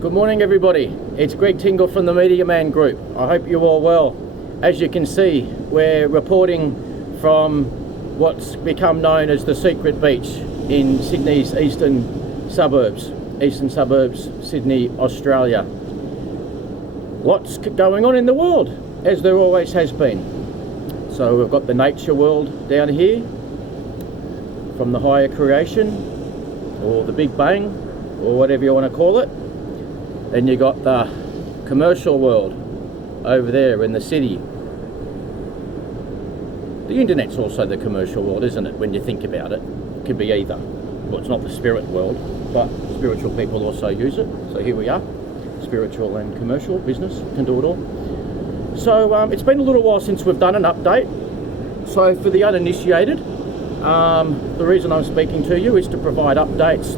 Good morning, everybody. It's Greg Tingle from the Media Man Group. I hope you're all well. As you can see, we're reporting from what's become known as the Secret Beach in Sydney's eastern suburbs, Sydney, Australia. Lots going on in the world, as there always has been. So we've got the nature world down here, from the higher creation, or the Big Bang, or whatever you want to call it. Then you got the commercial world over there in the city. The internet's also the commercial world, isn't it, when you think about it? It could be either. Well, it's not the spirit world, but spiritual people also use it. So here we are, spiritual and commercial, business, can do it all. So it's been a little while since we've done an update. So for the uninitiated, the reason I'm speaking to you is to provide updates.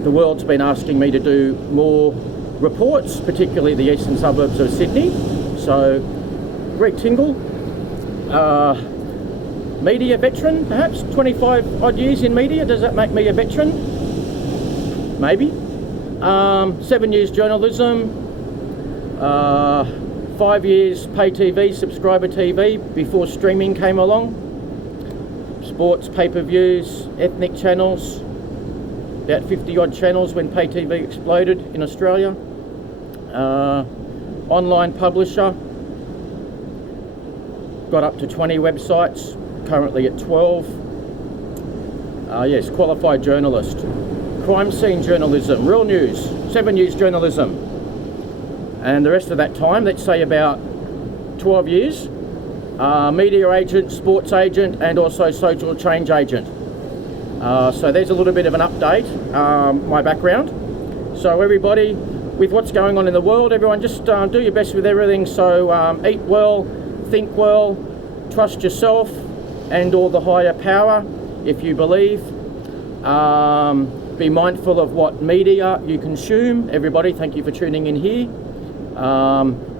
The world's been asking me to do more reports, particularly the eastern suburbs of Sydney. So, Greg Tingle, media veteran, perhaps 25 odd years in media. Does that make me a veteran? Maybe. 7 years journalism, 5 years pay TV, subscriber TV before streaming came along. Sports, pay-per-views, ethnic channels. About 50 odd channels when pay TV exploded in Australia. Online publisher, got up to 20 websites, currently at 12. Yes, qualified journalist. Crime scene journalism, real news, 7 years journalism. And the rest of that time, let's say about 12 years, media agent, sports agent, and also social change agent. So there's a little bit of an update, my background. So everybody, with what's going on in the world, everyone just do your best with everything. So eat well, think well, trust yourself and all the higher power if you believe. Be mindful of what media you consume. Everybody, thank you for tuning in here.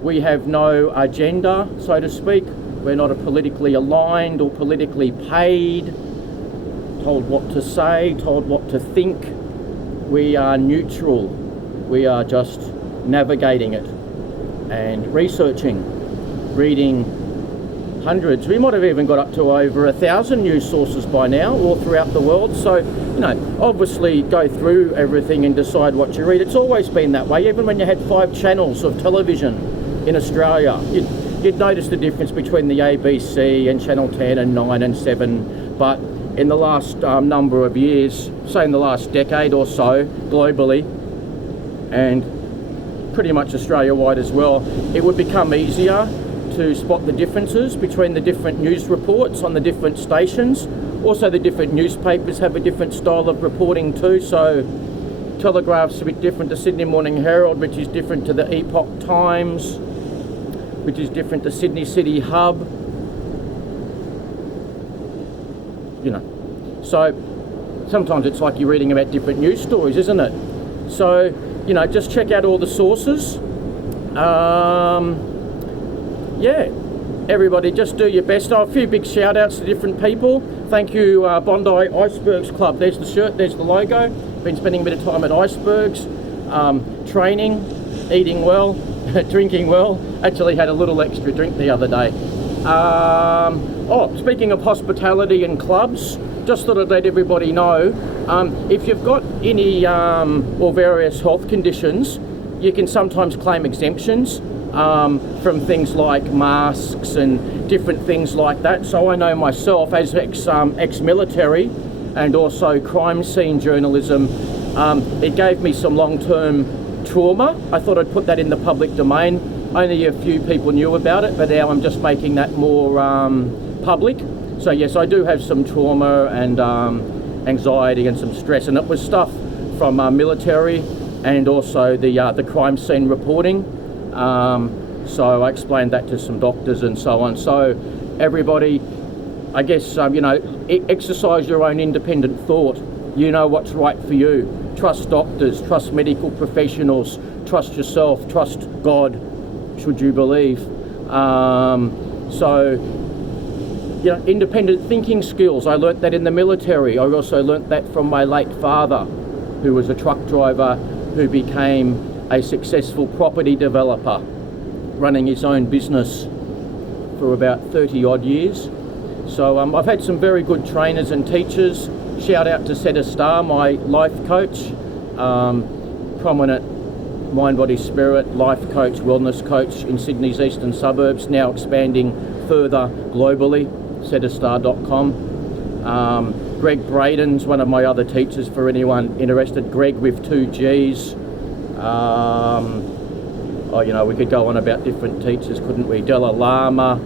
We have no agenda, so to speak. We're not politically aligned or politically paid, told what to say, told what to think. We are neutral. We are just navigating it and researching, reading hundreds. We might have even got up to over 1,000 news sources by now, all throughout the world. So, obviously go through everything and decide what you read. It's always been that way. Even when you had 5 channels of television in Australia, you'd notice the difference between the ABC and Channel 10 and 9 and 7. But in the last number of years, say in the last decade or so, globally, and pretty much Australia-wide as well, it would become easier to spot the differences between the different news reports on the different stations. Also, the different newspapers have a different style of reporting too. So, Telegraph's a bit different to Sydney Morning Herald, which is different to the Epoch Times, which is different to Sydney City Hub. So sometimes it's like you're reading about different news stories, isn't it? So, just check out all the sources. Yeah, everybody just do your best. A few big shout outs to different people. Thank you, Bondi Icebergs Club. There's the shirt, there's the logo. Been spending a bit of time at icebergs, training, eating well, drinking well. Actually had a little extra drink the other day. Speaking of hospitality and clubs, just thought I'd let everybody know, if you've got any or various health conditions, you can sometimes claim exemptions from things like masks and different things like that. So I know myself, as ex-military and also crime scene journalism, it gave me some long-term trauma. I thought I'd put that in the public domain. Only a few people knew about it, but now I'm just making that more public. So yes, I do have some trauma and anxiety and some stress, and it was stuff from military and also the crime scene reporting. So I explained that to some doctors and so on. So everybody, I guess, exercise your own independent thought. You know what's right for you. Trust doctors, trust medical professionals, trust yourself, trust God, should you believe. Independent thinking skills. I learnt that in the military. I also learnt that from my late father, who was a truck driver who became a successful property developer, running his own business for about 30 odd years. So I've had some very good trainers and teachers. Shout out to Seta Star, my life coach, prominent mind, body, spirit life coach, wellness coach in Sydney's eastern suburbs, now expanding further globally, setastar.com. Greg Braden's one of my other teachers for anyone interested. Greg with 2 G's. Oh, you know, we could go on about different teachers, couldn't we? Della Lama.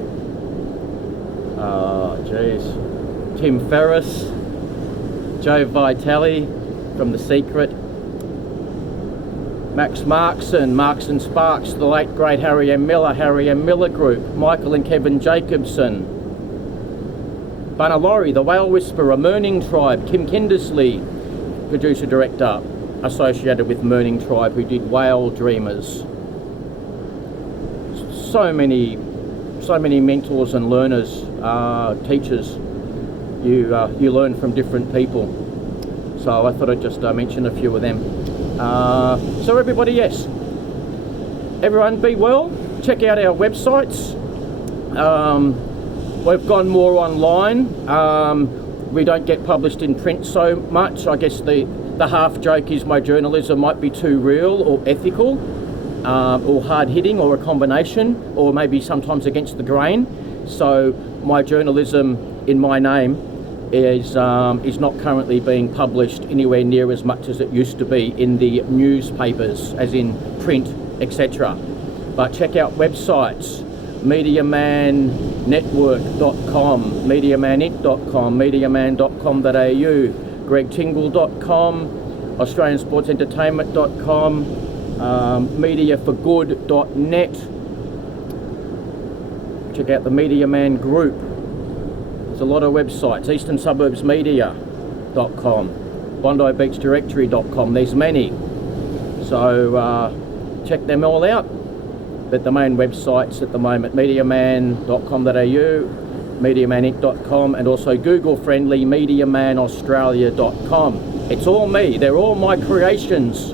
Tim Ferriss. Joe Vitale from The Secret. Max Markson, Marks and Sparks, the late great Harry M. Miller Group. Michael and Kevin Jacobson. Bunalori, The Whale Whisperer, Merning Tribe, Kim Kindersley, producer director associated with Merning Tribe, who did Whale Dreamers. So many mentors and learners, teachers. You learn from different people. So I thought I'd just mention a few of them. So everybody, yes, everyone be well. Check out our websites. We've gone more online. We don't get published in print so much. I guess the half joke is my journalism might be too real or ethical, or hard-hitting, or a combination, or maybe sometimes against the grain. So my journalism in my name is not currently being published anywhere near as much as it used to be in the newspapers, as in print, etc. But check out websites: MediaManNetwork.com, MediaManInc.com, MediaMan.com.au, GregTingle.com, AustralianSportsEntertainment.com, MediaForGood.net. Check out the Media Man Group. There's a lot of websites. EasternSuburbsMedia.com, BondiBeachDirectory.com. There's many. So check them all out. But the main websites at the moment: MediaMan.com.au, MediaManInc.com, and also Google-friendly MediaManAustralia.com. It's all me. They're all my creations,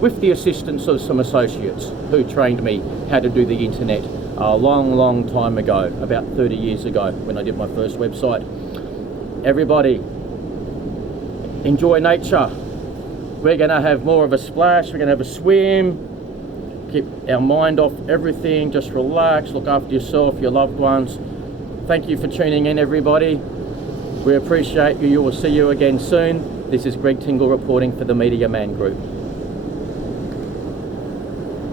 with the assistance of some associates who trained me how to do the internet a long time ago, about 30 years ago, when I did my first website. Everybody, enjoy nature. We're going to have more of a splash. We're going to have a swim. Keep our mind off everything. Just relax. Look after yourself, your loved ones. Thank you for tuning in, everybody. We appreciate you. We will see you again soon. This is Greg Tingle reporting for the Media Man Group.